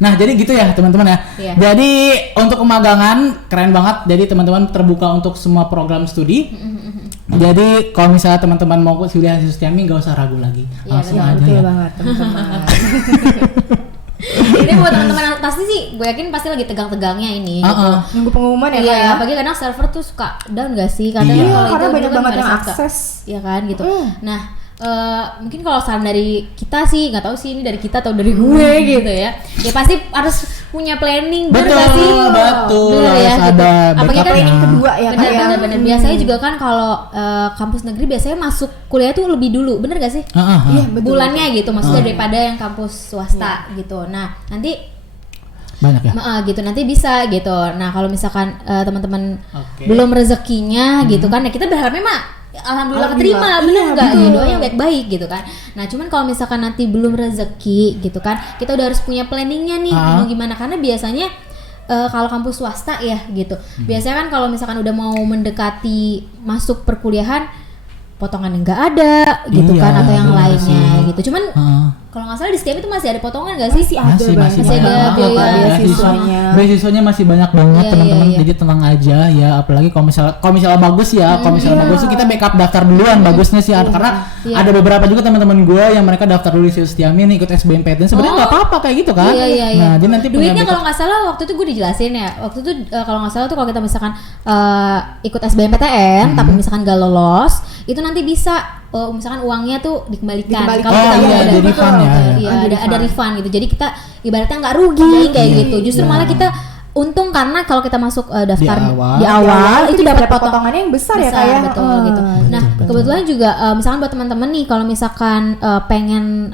Nah jadi gitu ya teman-teman ya. Jadi untuk pemagangan keren banget. Jadi teman-teman terbuka untuk semua program studi. Jadi kalau misalnya teman-teman mau kuliah di Setiami nggak usah ragu lagi, langsung aja ya. Banget teman-teman. Ini buat teman-teman yang pasti sih, gue yakin pasti lagi tegang-tegangnya ini. Gitu. Nunggu pengumuman ya, Iya, Kak, ya. apalagi kadang server tuh suka down gak sih? Kadang Iya, kalau karena itu banyak kan banget yang pada saat akses. Iya kan gitu. Nah, mungkin kalau saran dari kita sih, nggak tahu sih ini dari kita atau dari gue gitu ya. Ya pasti harus punya planning, bener gak sih? Betul, Bener ya, harus gitu. ada Apalagi kan backupnya. Planning kedua ya, Kak, ya. Bener. Biasanya juga kan kalau kampus negeri biasanya masuk kuliah tuh lebih dulu, bener gak sih? Iya, betul. Bulannya gitu, maksudnya daripada yang kampus swasta gitu. Nah, nanti Banyak ya. gitu nanti bisa gitu. Nah, kalau misalkan teman-teman Oke. belum rezekinya gitu kan, ya kita berharapnya mah alhamdulillah keterima, bener Iya, nggak? betul. Ya, doanya baik-baik gitu kan. Nah, cuman kalau misalkan nanti belum rezeki gitu kan, kita udah harus punya planningnya nih mau gimana, karena biasanya kalau kampus swasta ya gitu, biasanya kan kalau misalkan udah mau mendekati masuk perkuliahan, potongan nggak ada gitu Iya, kan, atau yang bener lainnya sih. gitu. Cuman kalau nggak salah di setiap itu masih ada potongan nggak sih? Masih ada Masih ada banyak biaya banget beasiswanya. Beasiswanya masih banyak banget Iya, teman-teman. iya. Jadi tenang aja ya, apalagi kalau misalnya bagus ya, kalau misalnya bagus tuh kita backup daftar duluan bagusnya sih, karena Iya. ada beberapa juga teman-teman gue yang mereka daftar dulu di Setiami nih ikut SBMPTN. Sebenarnya nggak apa-apa kayak gitu kan. Iya. Nah, jadi nanti punya duitnya backup. kalau nggak salah waktu itu gue dijelasin ya. Waktu itu kalau nggak salah tuh kalau kita misalkan ikut SBMPTN tapi misalkan gak lolos, itu nanti bisa misalkan uangnya tuh dikembalikan. Dikembalikan. Kalau kita Oh, iya, nggak ada dapet, refund ya, ya. Iya, Ada ada refund. refund gitu. Jadi kita ibaratnya nggak rugi kayak gitu. Justru malah kita untung karena kalau kita masuk daftar Di awal. di awal itu dapat potongannya yang besar ya, Kak, ya. betul gitu. Nah, kebetulan juga misalkan buat teman-teman nih kalau misalkan pengen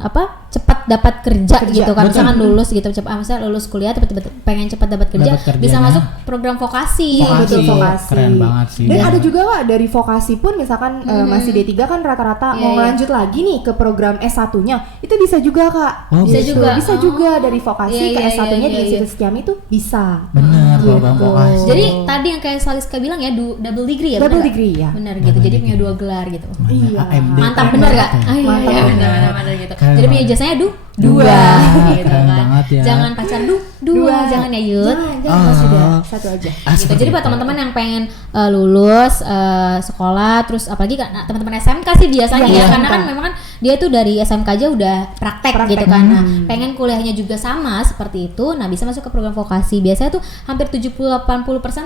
cepat dapat kerja gitu kan, betul. misalkan lulus gitu, misalnya lulus kuliah tiba-tiba pengen cepat dapat kerja, Dapat kerjanya. bisa masuk program vokasi. Iya, betul, Vokasi, vokasi. keren banget sih. Dan ada juga, Wak, dari vokasi pun misalkan masih D3 kan rata-rata Iya, mau iya. ngelanjut lagi nih ke program S1-nya. Itu bisa juga, Kak. Oh, Bisa Gitu. juga. Bisa juga dari vokasi Iya, ke iya, S1-nya iya, di iya. Institut Setiami itu bisa. Bener, program Gitu. vokasi. Jadi tadi yang kayak Saliska bilang ya, double degree ya, Double bener degree, nggak? ya. Bener gitu, jadi punya 2 gelar gitu. Iya. AMD. Mantap keren bener banget gak? ya. Ah, iya, Mantap iya, bener. bener gitu. Keren Jadi punya banget. jasanya dua gitu Keren kan. banget ya. Jangan pacar dua, jangan ya Yud. Jangan, Mas, sudah satu aja. Gitu. Jadi buat teman-teman yang pengen lulus sekolah, terus apalagi kan teman-teman SMK sih biasanya Iya, ya, karena SMK. kan memang kan dia tuh dari SMK aja udah praktek gitu kan. Nah, pengen kuliahnya juga sama seperti itu, nah bisa masuk ke program vokasi. Biasanya tuh hampir 70-80%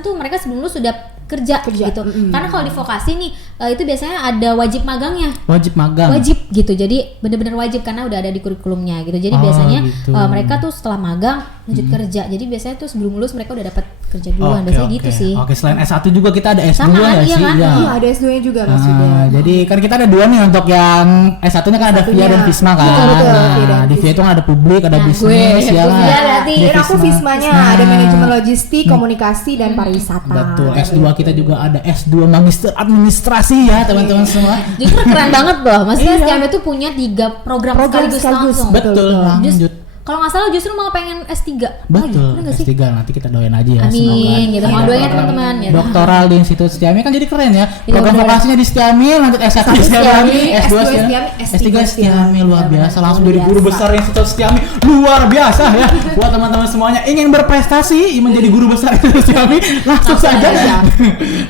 tuh mereka sebelum lulus sudah kerja. Gitu. Karena kalau di vokasi nih itu biasanya ada wajib magangnya. Wajib magang. Wajib gitu, jadi bener-bener wajib karena udah ada di kurikulumnya gitu. Jadi Oh, biasanya gitu. mereka tuh setelah magang lanjut kerja. Jadi biasanya tuh sebelum lulus mereka udah dapat kerja duluan. Biasanya gitu sih. Oke, selain S1 juga kita ada S2 Sama, ya iya sih? kan? Iya. Iya, ada S2-nya juga, Mas, sudah. Jadi kan kita ada dua nih untuk yang S1-nya kan ada VIA dan Visma kan. Betul, betul, VIA dan Nah, di VIA itu kan ada publik, ada Nah, bisnis gue ya. VIA kan? berarti. Di Dan aku Vismanya ada manajemen logistik, komunikasi dan pariwisata. Betul, S2 kita juga ada S2 Magister Administrasi ya teman-teman semua. Justru keren banget loh. Maksudnya Iya. Setiami tuh punya 3 program sekaligus langsung. Betul, lanjut. Kalau nggak salah justru malah pengen S3 lagi, Betul, bener nggak sih? S3 nanti kita doain aja ya. Amin, gitu. Ada Mohon doanya program teman-teman, gitu. Doktoral di Institut Setiami kan jadi keren ya. Program bener. vokasinya di Setiami, lanjut S1 di Setiami, S2 Setiami, S3 Setiami, luar biasa. Langsung jadi guru besar Institut Setiami, luar biasa ya. Buat teman-teman semuanya ingin berprestasi, menjadi guru besar Institut Setiami, langsung saja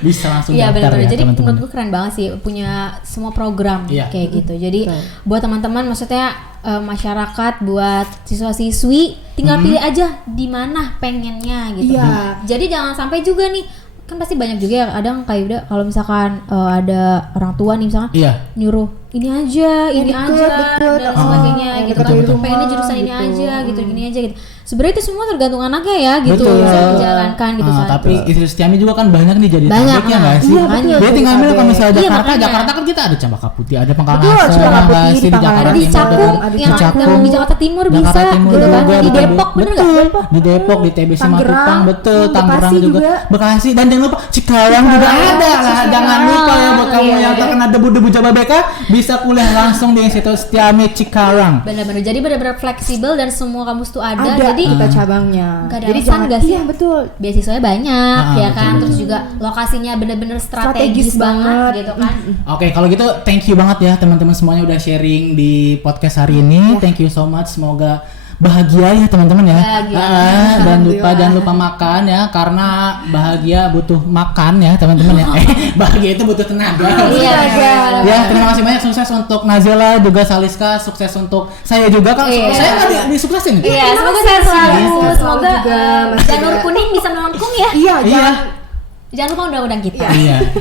bisa langsung Iya daftar benar-benar. ya Jadi teman-teman. menurutku keren banget sih punya semua program Iya. kayak gitu. Jadi Betul. buat teman-teman maksudnya masyarakat, buat siswa-siswi tinggal pilih aja di mana pengennya gitu. Iya. Jadi jangan sampai juga nih, kan pasti banyak juga ya kadang kayak udah kalau misalkan ada orang tua nih misalkan Iya. nyuruh ini aja, ini deket, aja deket. dan sebagainya yang gitu deket kan. dari rumah, Pengennya jurusan ini gitu. aja gitu, gini aja gitu. Sebenarnya itu semua tergantung anaknya ya gitu, Betul. bisa dijalankan gitu. Ah, soalnya. tapi Institut Setiami juga kan banyak nih jadi Banyak, tabeknya ah. nggak sih? Iya, betul, Dia tinggal jadi milih kalau misalnya tabek. Iya, Jakarta, makanya. Jakarta kan kita ada Cempaka Putih, ada Pengkalan Betul, Asem, Cempaka nggak Putih, sih, di Pangkalan ada di Timur, Cakung ada di yang Cakung. di Jakarta Timur bisa Jakarta Timur gitu kan, juga, di Depok bener nggak? di Depok, di TBC Tangerang, Matupang, betul, Tangerang Bekasi juga, juga. Bekasi, dan jangan lupa Cikarang juga ada lah, jangan lupa ya buat kamu yang terkena debu-debu Jababeka bisa kuliah langsung di Institut Setiami Cikarang. Bener-bener, jadi bener-bener fleksibel dan semua kampus tuh ada, Ada jadi kita cabangnya. nggak ada Jadi alasan nggak sih? Iya, betul. beasiswanya banyak ya betul, kan, betul. terus juga lokasinya bener-bener strategis Strategis banget banget. gitu kan. Oke, kalau gitu thank you banget ya teman-teman semuanya udah sharing di podcast hari ini. Thank you so much. Semoga bahagia ya teman-teman ya. Bahagia. Dan jangan lupa makan ya, karena bahagia butuh makan ya teman-teman ya. Bahagia itu butuh tenaga. Iya. Ya, terima kasih banyak, sukses untuk Nazila juga Saliska, sukses untuk saya juga kan. Saya nggak disuksesin. Iya, semoga sehat selalu. Semoga Janur kuning bisa melengkung ya. Iya. Jangan lupa undang-undang kita.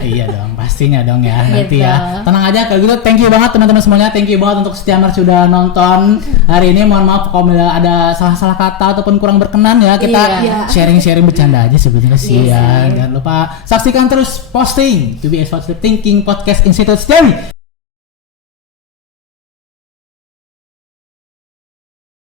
Iya dong, pastinya dong ya nanti Gitu. ya. Tenang aja kalau gitu. Thank you banget teman-teman semuanya. Thank you banget untuk Setiamar sudah nonton hari ini. Mohon maaf kalau ada salah-salah kata ataupun kurang berkenan ya. Kita sharing-sharing bercanda aja sebenarnya sih ya. Jangan lupa saksikan terus posting To Be Positive Thinking Podcast Institute Setiawi.